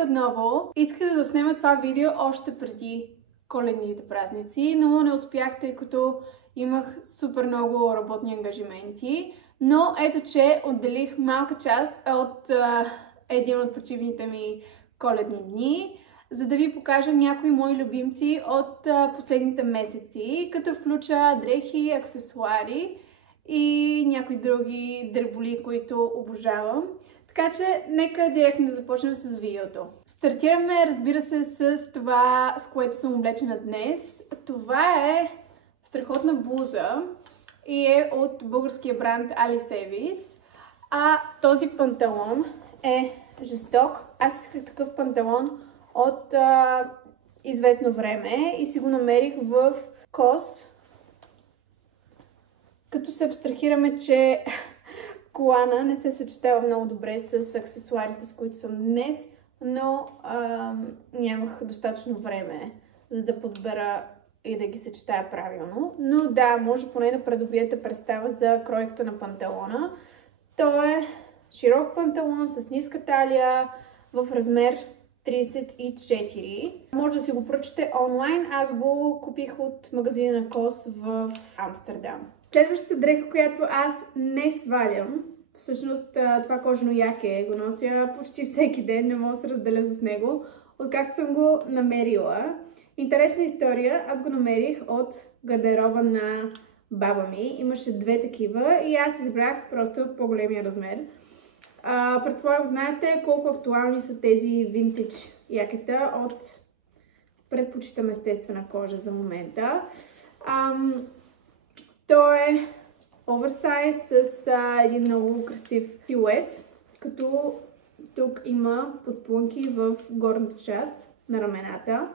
Здравейте отново! Исках да заснема това видео още преди коледните празници, но не успях, тъй като имах супер много работни ангажименти. Но ето, че отделих малка част от един от почивните ми коледни дни, за да ви покажа някои мои любимци от последните месеци, като включа дрехи, аксесуари и някои други дреболи, които обожавам. Така че, нека директно да започнем с видеото. Стартираме, разбира се, с това, с което съм облечена днес. Това е страхотна блуза и е от българския бранд Alicevis. А този панталон е жесток. Аз исках такъв панталон от известно време и си го намерих в COS. Като се абстрахираме, че колана не се съчетава много добре с аксесуарите, с които съм днес, но нямах достатъчно време, за да подбера и да ги съчетая правилно. Но да, може поне да придобиете представа за кройката на панталона. Той е широк панталон с ниска талия в размер 34. Може да си го поръчате онлайн. Аз го купих от магазина на COS в Амстердам. Следващата дреха, която аз не свалям, всъщност това кожено яке го нося почти всеки ден, не мога да се разделя с него, откакто съм го намерила. Интересна история, аз го намерих от гардероба на баба ми. Имаше две такива и аз избрах просто по-големия размер. Предполагам, знаете колко актуални са тези винтидж якета от предпочитам естествена кожа за момента. Той е оверсайз с един много красив силует, като тук има подплънки в горната част на рамената.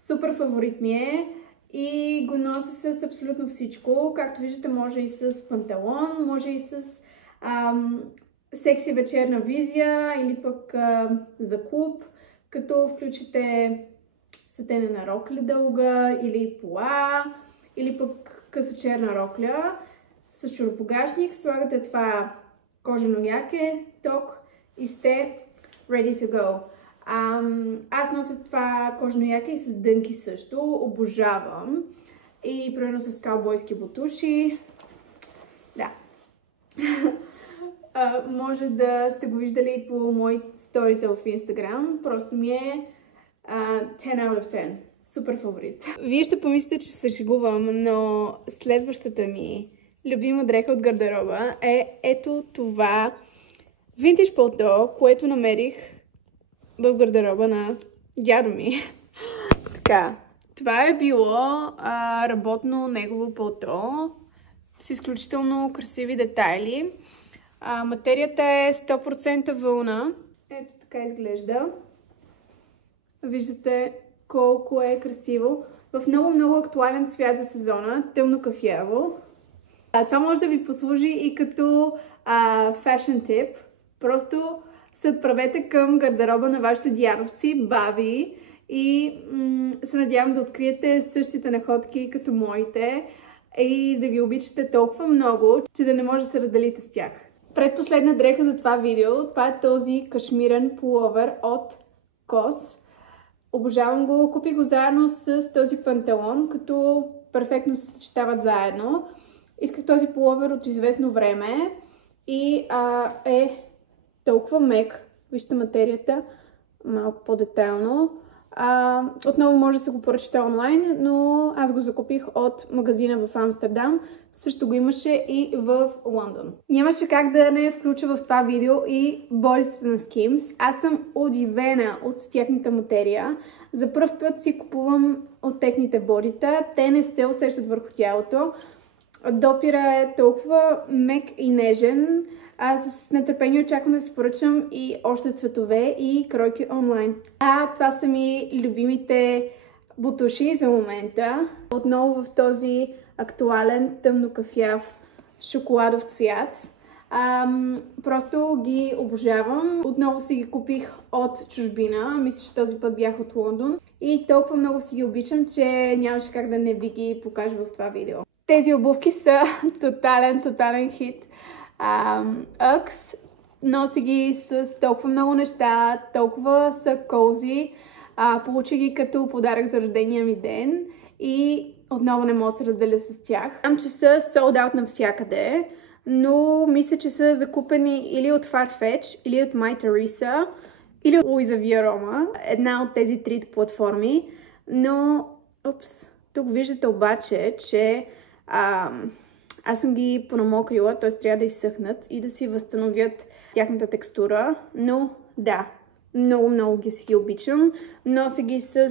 Супер фаворит ми е и го нося с абсолютно всичко. Както виждате, може и с панталон, може и с секси вечерна визия или пък за клуб, като включите сатенена рокля дълга или пола, или пък къса черна рокля с чоропогашник. Слагате това кожено яке, ток и сте ready to go. Аз нося това кожено яке и с дънки също. Обожавам. И примерно с каубойски бутуши. Да. Може да сте го виждали по мой сторите в Instagram. Просто ми е 10 out of 10. Супер фаворит. Вие ще помислите, че се шегувам, но следващата ми любима дреха от гардероба е ето това винтидж палто, което намерих в гардероба на дядо ми. Така, това е било работно негово палто с изключително красиви детайли. Материята е 100% вълна. Ето така изглежда. Виждате колко е красиво. В много актуален цвят за сезона. Тъмно кафяво. Това може да ви послужи и като fashion tip. Просто се отправете към гардероба на вашите дядовци, баби и се надявам да откриете същите находки като моите и да ги обичате толкова много, че да не може да се разделите с тях. Предпоследна дреха за това видео, това е този кашмирен пуловер от COS. Обожавам го, купих го заедно с този панталон, като перфектно се съчетават заедно. Исках този пуловер от известно време и е толкова мек. Вижте материята, малко по-детайлно. Отново може да се го поръчате онлайн, но аз го закупих от магазина в Амстердам. Също го имаше и в Лондон. Нямаше как да не включа в това видео и бодите на Skims. Аз съм удивена от тяхната материя. За пръв път си купувам от техните бодита. Те не се усещат върху тялото. Допира е толкова мек и нежен. Аз с нетърпение очаквам да си поръчам и още цветове и кройки онлайн. Това са ми любимите бутуши за момента. Отново в този актуален тъмно-кафяв шоколадов цвят. Просто ги обожавам. Отново си ги купих от чужбина. Мисля, че този път бях от Лондон. И толкова много си ги обичам, че нямаше как да не ви ги покажа в това видео. Тези обувки са тотален хит. Ux Носи ги с толкова много неща, толкова са кози. Получи ги като подарък за рождения ми ден и отново не мога да се разделя с тях. Знам, че са sold out навсякъде, но мисля, че са закупени или от Farfetch, или от My Teresa, или от Louisa Viaroma, една от тези трите платформи. Но, тук виждате обаче, че аз съм ги понамокрила, т.е. трябва да изсъхнат и да си възстановят тяхната текстура. Но да, много ги си ги обичам. Нося ги с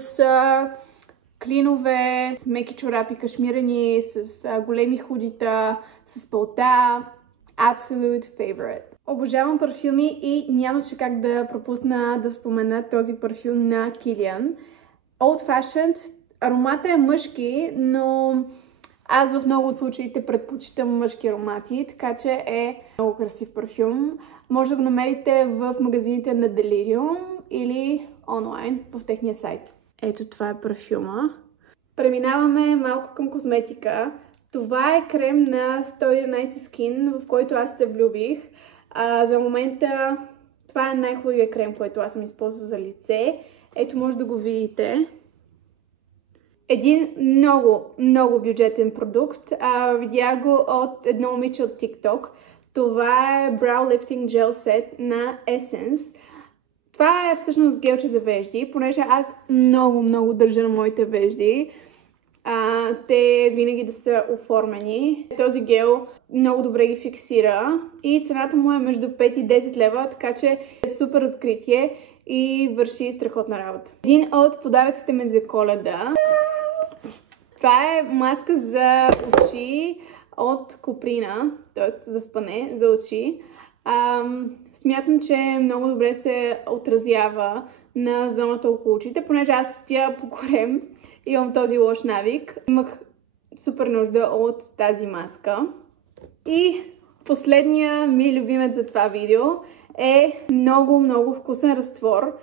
клинове, с меки чорапи кашмирани, с големи худита, с пълта. Absolute favorite. Обожавам парфюми и нямаше как да пропусна да спомена този парфюм на Kilian. Old Fashioned. Аромата е мъжки, но аз в много от случаите предпочитам мъжки аромати, така че е много красив парфюм. Може да го намерите в магазините на Delirium или онлайн в техния сайт. Ето това е парфюма. Преминаваме малко към козметика. Това е крем на 111 Skin, в който аз се влюбих. За момента това е най-хубавият крем, който аз съм използвала за лице. Ето може да го видите. Един много бюджетен продукт. Видях го от едно момиче от TikTok. Това е Brow Lifting Gel Set на Essence. Това е всъщност гелче за вежди, понеже аз много държа на моите вежди. Те винаги да са оформени. Този гел много добре ги фиксира и цената му е между 5 и 10 лева, така че е супер откритие и върши страхотна работа. Един от подаръците ми за Коледа. Това е маска за очи от Куприна, т.е. за спане, за очи. Смятам, че много добре се отразява на зоната около очите, понеже аз спя по корем, имам този лош навик. Имах супер нужда от тази маска. И последния ми любимец за това видео е много вкусен разтвор,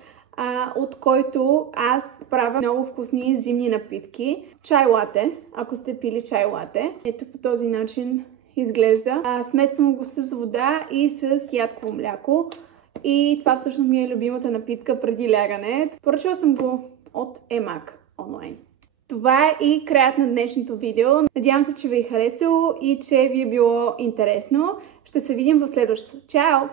от който аз правя много вкусни зимни напитки. Чай лате, ако сте пили чай лате. Ето по този начин изглежда. Смесвам го с вода и с ядково мляко. И това всъщност ми е любимата напитка преди лягане. Поръчала съм го от EMAG онлайн. Това е и краят на днешното видео. Надявам се, че ви е харесало и че ви е било интересно. Ще се видим в следващото. Чао!